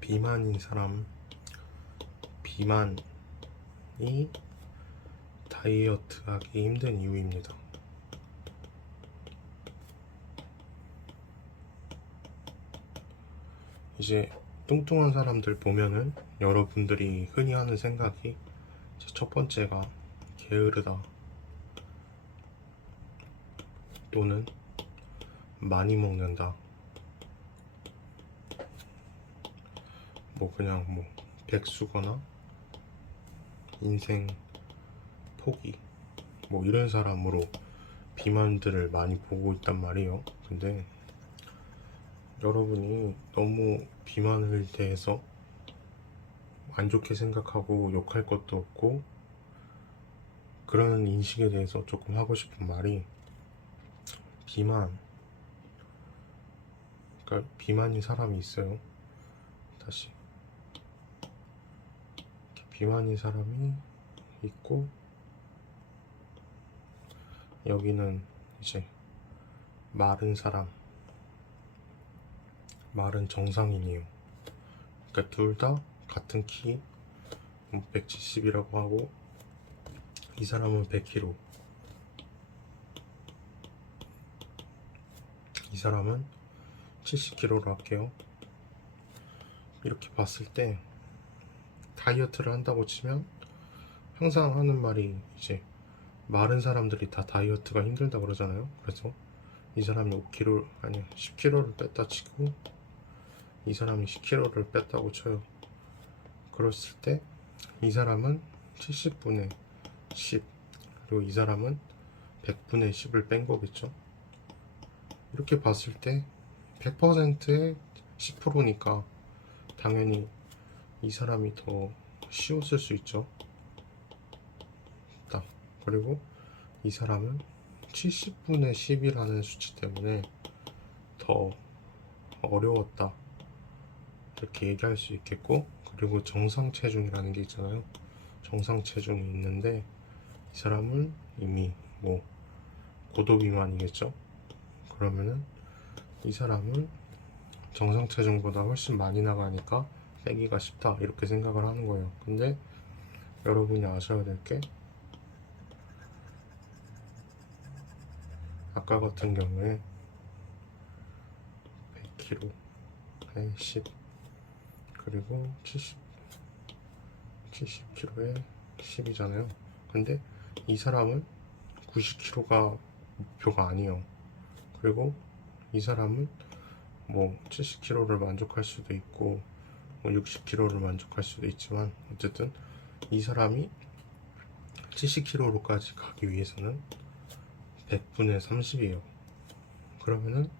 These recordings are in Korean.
비만인 사람, 비만이 다이어트 하기 힘든 이유입니다. 이제 뚱뚱한 사람들 보면은 여러분들이 흔히 하는 생각이 첫 번째가 게으르다 또는 많이 먹는다, 뭐 그냥 뭐 백수거나 인생 포기 뭐 이런 사람으로 비만들을 많이 보고 있단 말이에요. 근데 여러분이 너무 비만을 대해서 안 좋게 생각하고 욕할 것도 없고, 그런 인식에 대해서 조금 하고 싶은 말이, 비만, 그러니까 비만인 사람이 있어요. 다시 비만인 사람이 있고, 여기는 이제 마른 사람, 마른 정상인이에요. 그러니까 둘 다 같은 키 170이라고 하고, 이 사람은 100kg, 이 사람은 70kg로 할게요. 이렇게 봤을 때 다이어트를 한다고 치면 항상 하는 말이, 이제 마른 사람들이 다 다이어트가 힘들다 그러잖아요. 그래서 이 사람이 5kg 아니 10kg를 뺐다 치고 이 사람이 10kg를 뺐다고 쳐요. 그랬을 때 이 사람은 70분의 10, 그리고 이 사람은 100분의 10을 뺀 거겠죠. 이렇게 봤을 때 100%의 10%니까 당연히 이 사람이 더 쉬웠을 수 있죠. 딱. 그리고 이 사람은 70분의 10이라는 수치 때문에 더 어려웠다, 이렇게 얘기할 수 있겠고, 그리고 정상 체중이라는 게 있잖아요. 정상 체중이 있는데 이 사람은 이미 뭐 고도 비만이겠죠. 그러면은 이 사람은 정상 체중보다 훨씬 많이 나가니까 빼기가 쉽다, 이렇게 생각을 하는 거예요. 근데 여러분이 아셔야 될 게, 아까 같은 경우에 100kg에 10, 그리고 70kg에 10이잖아요. 근데 이 사람은 90kg가 목표가 아니에요. 그리고 이 사람은 뭐 70kg를 만족할 수도 있고 뭐 60kg를 만족할 수도 있지만, 어쨌든 이 사람이 70kg로까지 가기 위해서는 100분의 30이에요. 그러면은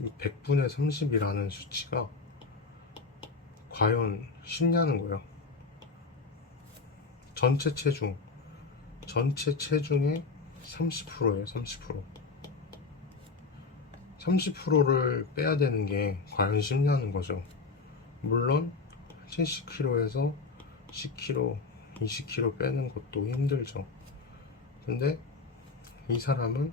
이 100분의 30이라는 수치가 과연 쉽냐는 거예요. 전체 체중의 30%예요. 30%를 빼야 되는 게 과연 쉽냐는 거죠. 물론 70kg에서 10kg, 20kg 빼는 것도 힘들죠. 근데 이 사람은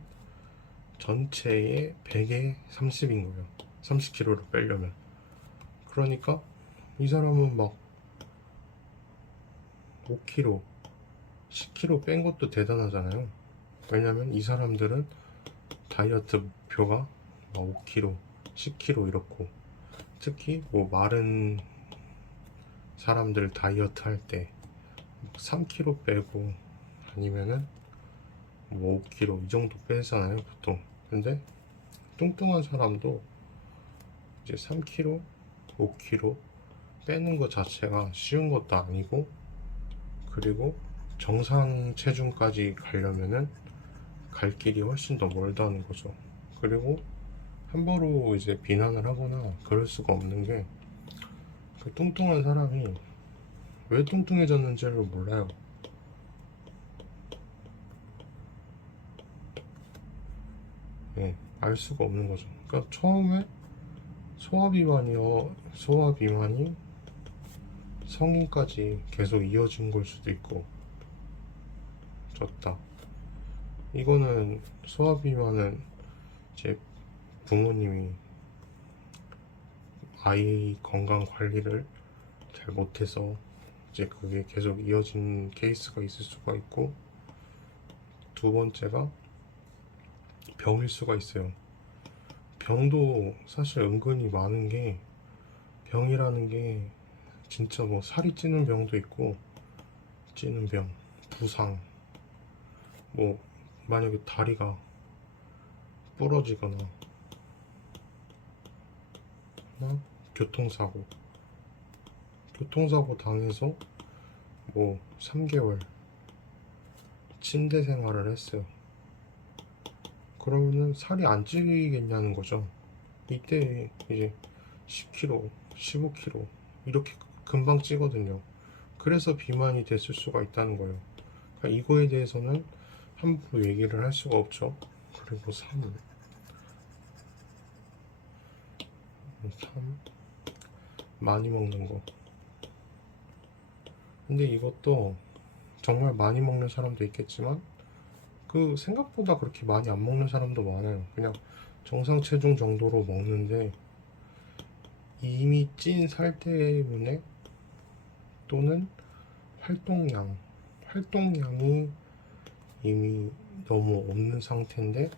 전체의 100의 30인 거예요. 30kg를 빼려면. 그러니까 이 사람은 막 5kg, 10kg 뺀 것도 대단하잖아요. 왜냐면 이 사람들은 다이어트 목표가 5kg, 10kg 이렇고, 특히 뭐 마른 사람들 다이어트 할 때 3kg 빼고 아니면은 뭐 5kg 이 정도 빼잖아요, 보통. 근데 뚱뚱한 사람도 이제 3kg, 5kg 빼는 것 자체가 쉬운 것도 아니고, 그리고 정상 체중까지 가려면은 갈 길이 훨씬 더 멀다는 거죠. 그리고 함부로 이제 비난을 하거나 그럴 수가 없는 게, 그 뚱뚱한 사람이 왜 뚱뚱해졌는지를 몰라요. 예, 알 수가 없는 거죠. 그러니까 처음에 소화비만이 성인까지 계속 이어진 걸 수도 있고, 졌다. 이거는 소화비만은 제 부모님이 아이 건강 관리를 잘 못해서 이제 그게 계속 이어진 케이스가 있을 수가 있고, 두 번째가 병일 수가 있어요. 병도 사실 은근히 많은 게, 병이라는 게 진짜 뭐 살이 찌는 병도 있고, 찌는 병, 부상, 뭐 만약에 다리가 부러지거나 교통사고 당해서 뭐 3개월 침대 생활을 했어요. 그러면은 살이 안 찌겠냐는 거죠. 이때 이제 10kg, 15kg 이렇게 금방 찌거든요. 그래서 비만이 됐을 수가 있다는 거예요. 그러니까 이거에 대해서는 함부로 얘기를 할 수가 없죠. 그리고 3, 많이 먹는 거. 근데 이것도 정말 많이 먹는 사람도 있겠지만, 그 생각보다 그렇게 많이 안 먹는 사람도 많아요. 그냥 정상 체중 정도로 먹는데, 이미 찐 살 때문에, 또는 활동량이 이미 너무 없는 상태인데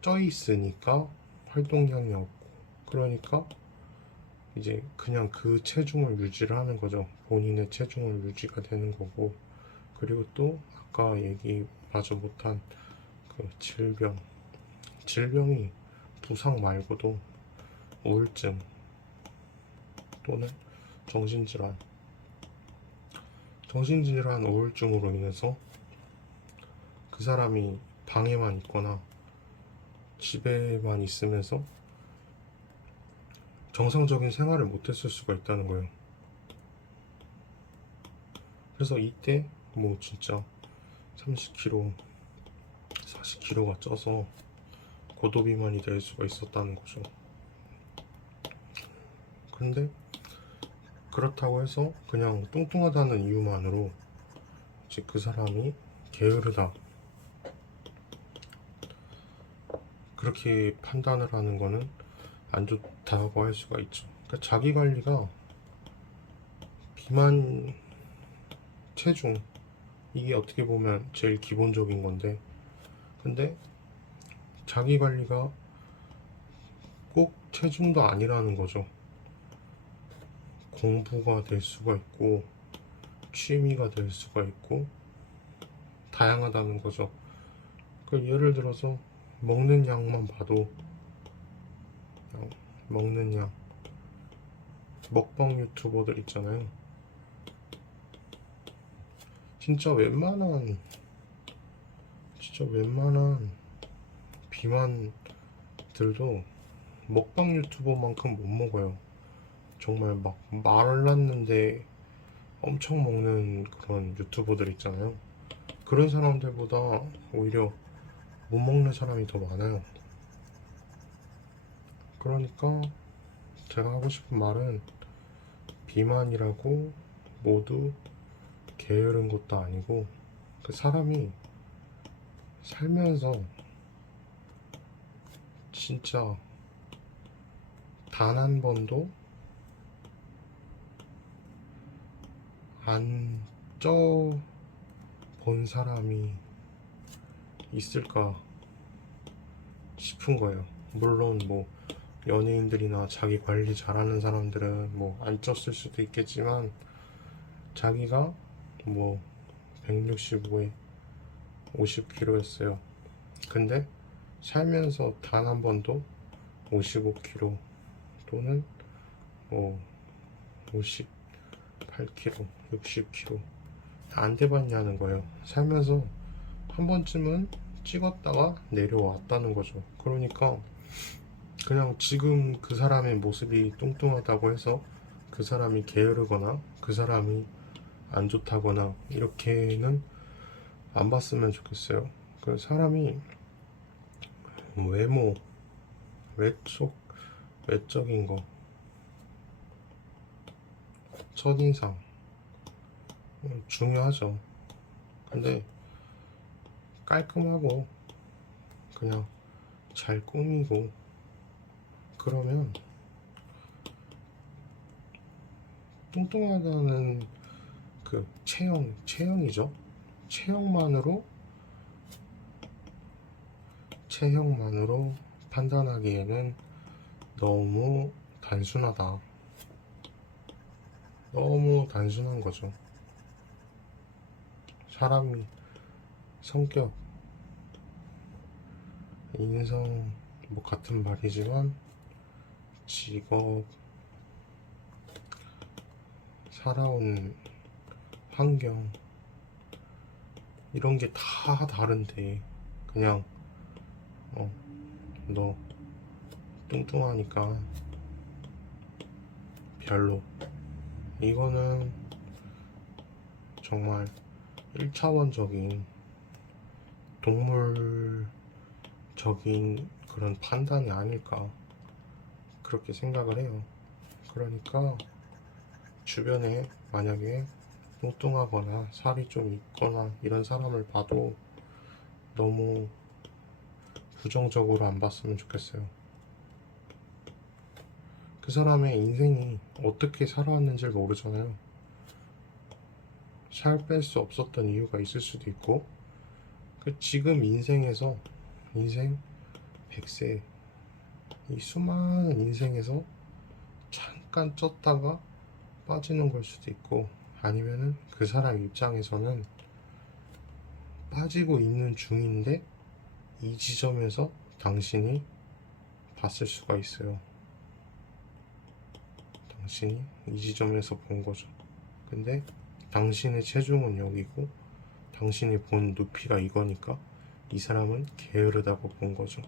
쪄 있으니까 활동량이 없고, 그러니까 이제 그냥 그 체중을 유지를 하는 거죠. 본인의 체중을 유지가 되는 거고. 그리고 또 아까 얘기 마저 못한 그 질병이 부상 말고도 우울증 또는 정신질환, 우울증으로 인해서 그 사람이 방에만 있거나 집에만 있으면서 정상적인 생활을 못했을 수가 있다는 거예요. 그래서 이때 뭐 진짜 30kg, 40kg가 쪄서 고도비만이 될 수가 있었다는 거죠. 근데 그렇다고 해서 그냥 뚱뚱하다는 이유만으로 이제 그 사람이 게으르다, 그렇게 판단을 하는 거는 안 좋다고 할 수가 있죠. 그러니까 자기 관리가, 비만, 체중, 이게 어떻게 보면 제일 기본적인 건데, 근데 자기 관리가 꼭 체중도 아니라는 거죠. 공부가 될 수가 있고, 취미가 될 수가 있고, 다양하다는 거죠. 그 예를 들어서 먹는 양만 봐도, 먹는 양, 먹방 유튜버들 있잖아요. 진짜 웬만한 비만들도 먹방 유튜버만큼 못 먹어요. 정말 막 말랐는데 엄청 먹는 그런 유튜버들 있잖아요. 그런 사람들보다 오히려 못 먹는 사람이 더 많아요. 그러니까 제가 하고 싶은 말은, 비만이라고 모두 게으른 것도 아니고, 그 사람이 살면서 진짜 단 한 번도 안 쪄 본 사람이 있을까 싶은 거예요. 물론 뭐 연예인들이나 자기 관리 잘하는 사람들은 뭐 안 쪘을 수도 있겠지만, 자기가 뭐 165에 50kg였어요. 근데 살면서 단 한 번도 55kg 또는 뭐 58kg, 60kg 안 돼봤냐는 거예요. 살면서 한 번쯤은 찍었다가 내려왔다는 거죠. 그러니까 그냥 지금 그 사람의 모습이 뚱뚱하다고 해서 그 사람이 게으르거나 그 사람이 안 좋다거나 이렇게는 안 봤으면 좋겠어요. 그 사람이 외모, 외적인 거, 첫인상 중요하죠. 근데 깔끔하고 그냥 잘 꾸미고 그러면 뚱뚱하다는 그 체형이죠. 체형만으로 판단하기에는 너무 단순하다. 너무 단순한 거죠. 사람이 성격, 인성, 뭐 같은 말이지만 직업, 살아온 환경 이런 게 다 다른데 그냥 너 뚱뚱하니까 별로. 이거는 정말 1차원적인 동물적인 그런 판단이 아닐까 그렇게 생각을 해요. 그러니까 주변에 만약에 뚱뚱하거나 살이 좀 있거나 이런 사람을 봐도 너무 부정적으로 안 봤으면 좋겠어요. 그 사람의 인생이 어떻게 살아왔는지를 모르잖아요. 살 뺄 수 없었던 이유가 있을 수도 있고, 그 지금 인생 100세, 이 수많은 인생에서 잠깐 쪘다가 빠지는 걸 수도 있고, 아니면은 그 사람 입장에서는 빠지고 있는 중인데 이 지점에서 당신이 봤을 수가 있어요. 당신이 이 지점에서 본 거죠. 근데 당신의 체중은 여기고 당신이 본 높이가 이거니까 이 사람은 게으르다고 본 거죠.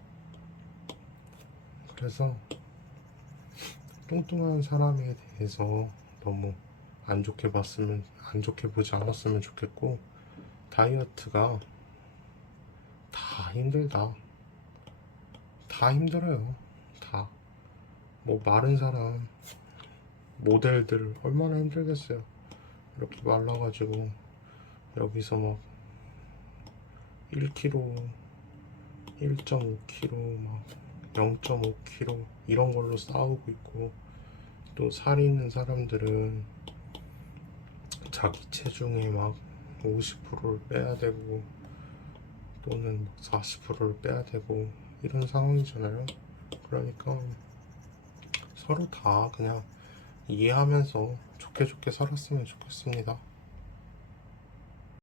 그래서 뚱뚱한 사람에 대해서 너무 안 좋게 보지 않았으면 좋겠고, 다이어트가 다 힘들다. 다 힘들어요. 다. 뭐 마른 사람, 모델들 얼마나 힘들겠어요. 이렇게 말라가지고 여기서 막 1kg, 1.5kg, 막 0.5kg 이런 걸로 싸우고 있고, 또 살이 있는 사람들은 자기 체중의 막 50%를 빼야 되고 또는 40%를 빼야 되고 이런 상황이잖아요. 그러니까 서로 다 그냥 이해하면서 좋게 살았으면 좋겠습니다.